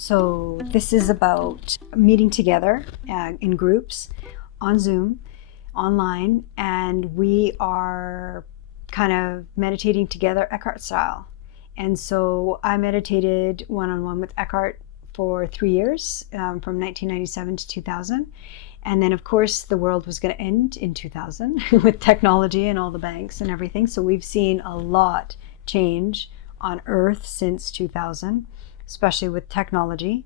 So this is about meeting together in groups on Zoom, online, and we are kind of meditating together Eckhart style. And so I meditated one-on-one with Eckhart for 3 years, from 1997 to 2000. And then, of course, the world was going to end in 2000 with technology and all the banks and everything. So we've seen a lot change on Earth since 2000, especially with technology.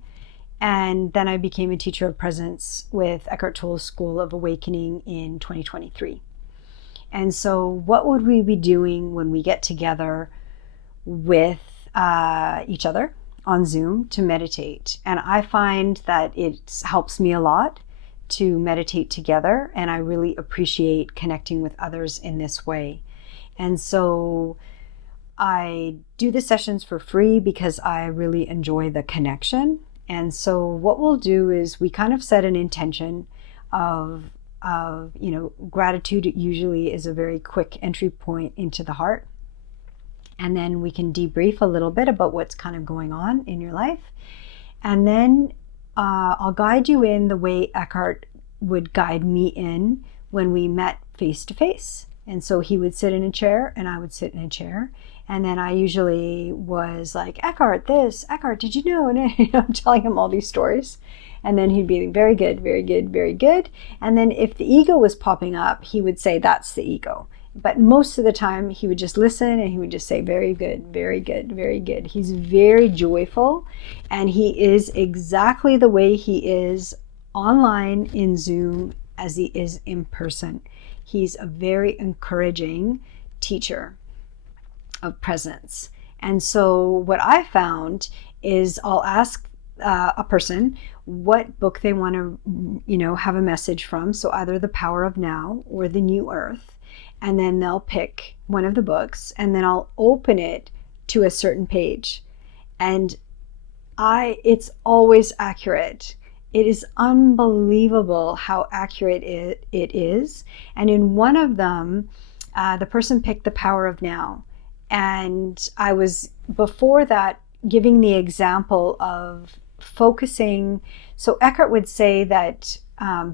And then I became a teacher of presence with Eckhart Tolle's School of Awakening in 2023. And so what would we be doing when we get together with each other on Zoom to meditate? And I find that it helps me a lot to meditate together, and I really appreciate connecting with others in this way. And so I do the sessions for free because I really enjoy the connection. And so what we'll do is we kind of set an intention of gratitude usually is a very quick entry point into the heart. And then we can debrief a little bit about what's kind of going on in your life. And then I'll guide you in the way Eckhart would guide me in when we met face to face. And so he would sit in a chair and I would sit in a chair. And then I usually was like, Eckhart, this, Eckhart, did you know? And I'm telling him all these stories. And then he'd be very good, very good, very good. And then if the ego was popping up, he would say, that's the ego. But most of the time he would just listen and he would just say, very good, very good, very good. He's very joyful, and he is exactly the way he is online in Zoom as he is in person. He's a very encouraging teacher of presence. And so what I found is I'll ask a person what book they want to, have a message from. So either The Power of Now or The New Earth. And then they'll pick one of the books, and then I'll open it to a certain page. And it's always accurate. It is unbelievable how accurate it is. And in one of them, the person picked The Power of Now. And I was, before that, giving the example of focusing. So Eckhart would say that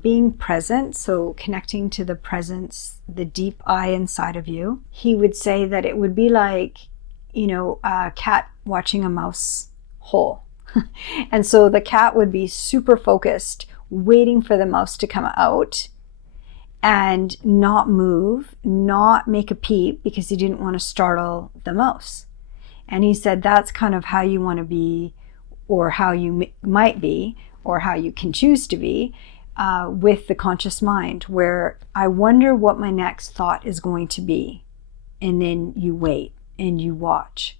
being present, so connecting to the presence, the deep I inside of you, he would say that it would be like, a cat watching a mouse hole. And so the cat would be super focused, waiting for the mouse to come out and not move, not make a peep, because he didn't want to startle the mouse. And he said that's kind of how you want to be, or how you might be, or how you can choose to be, with the conscious mind, where I wonder what my next thought is going to be. And then you wait and you watch.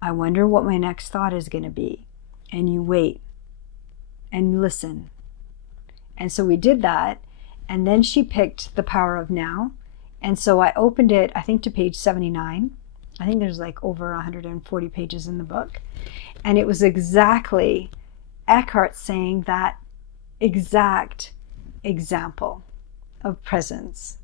I wonder what my next thought is going to be. And you wait and listen. And so we did that. And then she picked The Power of Now. And so I opened it, I think, to page 79. I think there's like over 140 pages in the book. And it was exactly Eckhart saying that exact example of presence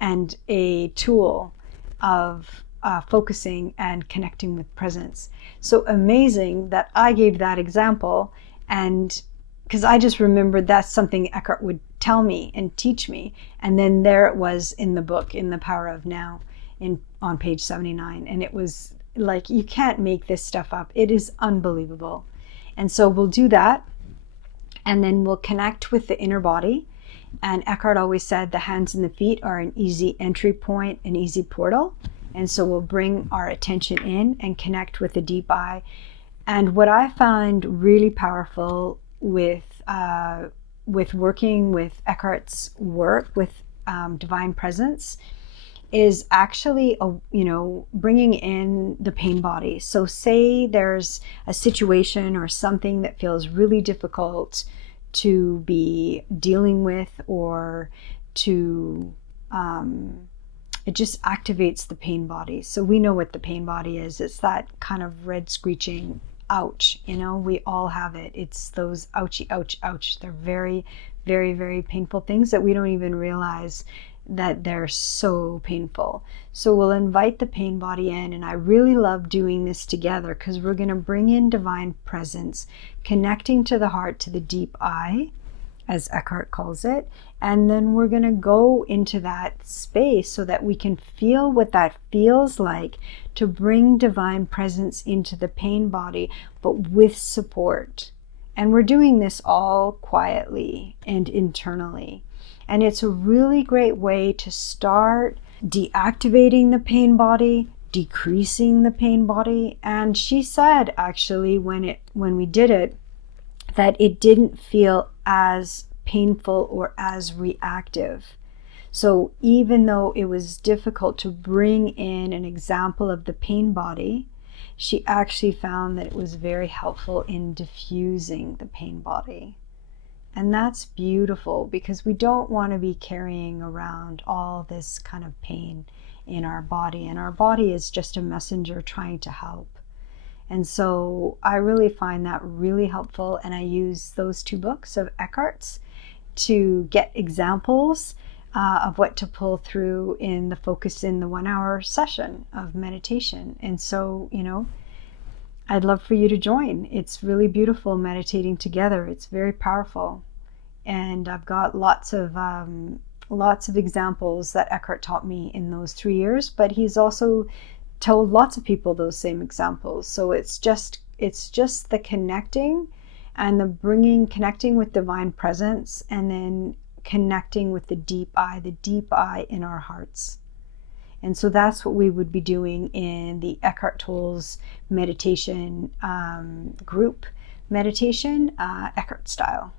and a tool of focusing and connecting with presence. So amazing that I gave that example, and because I just remembered that's something Eckhart would tell me and teach me. And then there it was in the book, in The Power of Now, on page 79. And it was like, you can't make this stuff up. It is unbelievable. And so we'll do that, and then we'll connect with the inner body. And Eckhart always said the hands and the feet are an easy entry point, an easy portal. And so we'll bring our attention in and connect with the deep I. And what I find really powerful with working with Eckhart's work with divine presence is actually, bringing in the pain body. So say there's a situation or something that feels really difficult to be dealing with, or to, it just activates the pain body. So we know what the pain body is. It's that kind of red screeching ouch, we all have it. It's those ouchy, ouch, ouch. They're very, very, very painful things that we don't even realize that they're so painful. So we'll invite the pain body in, and I really love doing this together because we're going to bring in divine presence, connecting to the heart, to the deep eye, as Eckhart calls it, and then we're going to go into that space so that we can feel what that feels like to bring divine presence into the pain body, but with support. And we're doing this all quietly and internally. And it's a really great way to start deactivating the pain body, decreasing the pain body. And she said, actually, when we did it, that it didn't feel as painful or as reactive. So even though it was difficult to bring in an example of the pain body, she actually found that it was very helpful in diffusing the pain body. And that's beautiful, because we don't want to be carrying around all this kind of pain in our body. And our body is just a messenger trying to help. And so I really find that really helpful. And I use those 2 books of Eckhart's to get examples of what to pull through in the focus in the 1-hour session of meditation. And so, I'd love for you to join. It's really beautiful meditating together. It's very powerful. And I've got lots of examples that Eckhart taught me in those 3 years, but he's also told lots of people those same examples. So it's just the connecting and the connecting with divine presence, and then connecting with the deep eye in our hearts. And so that's what we would be doing in the Eckhart Tolle's meditation group meditation, Eckhart style.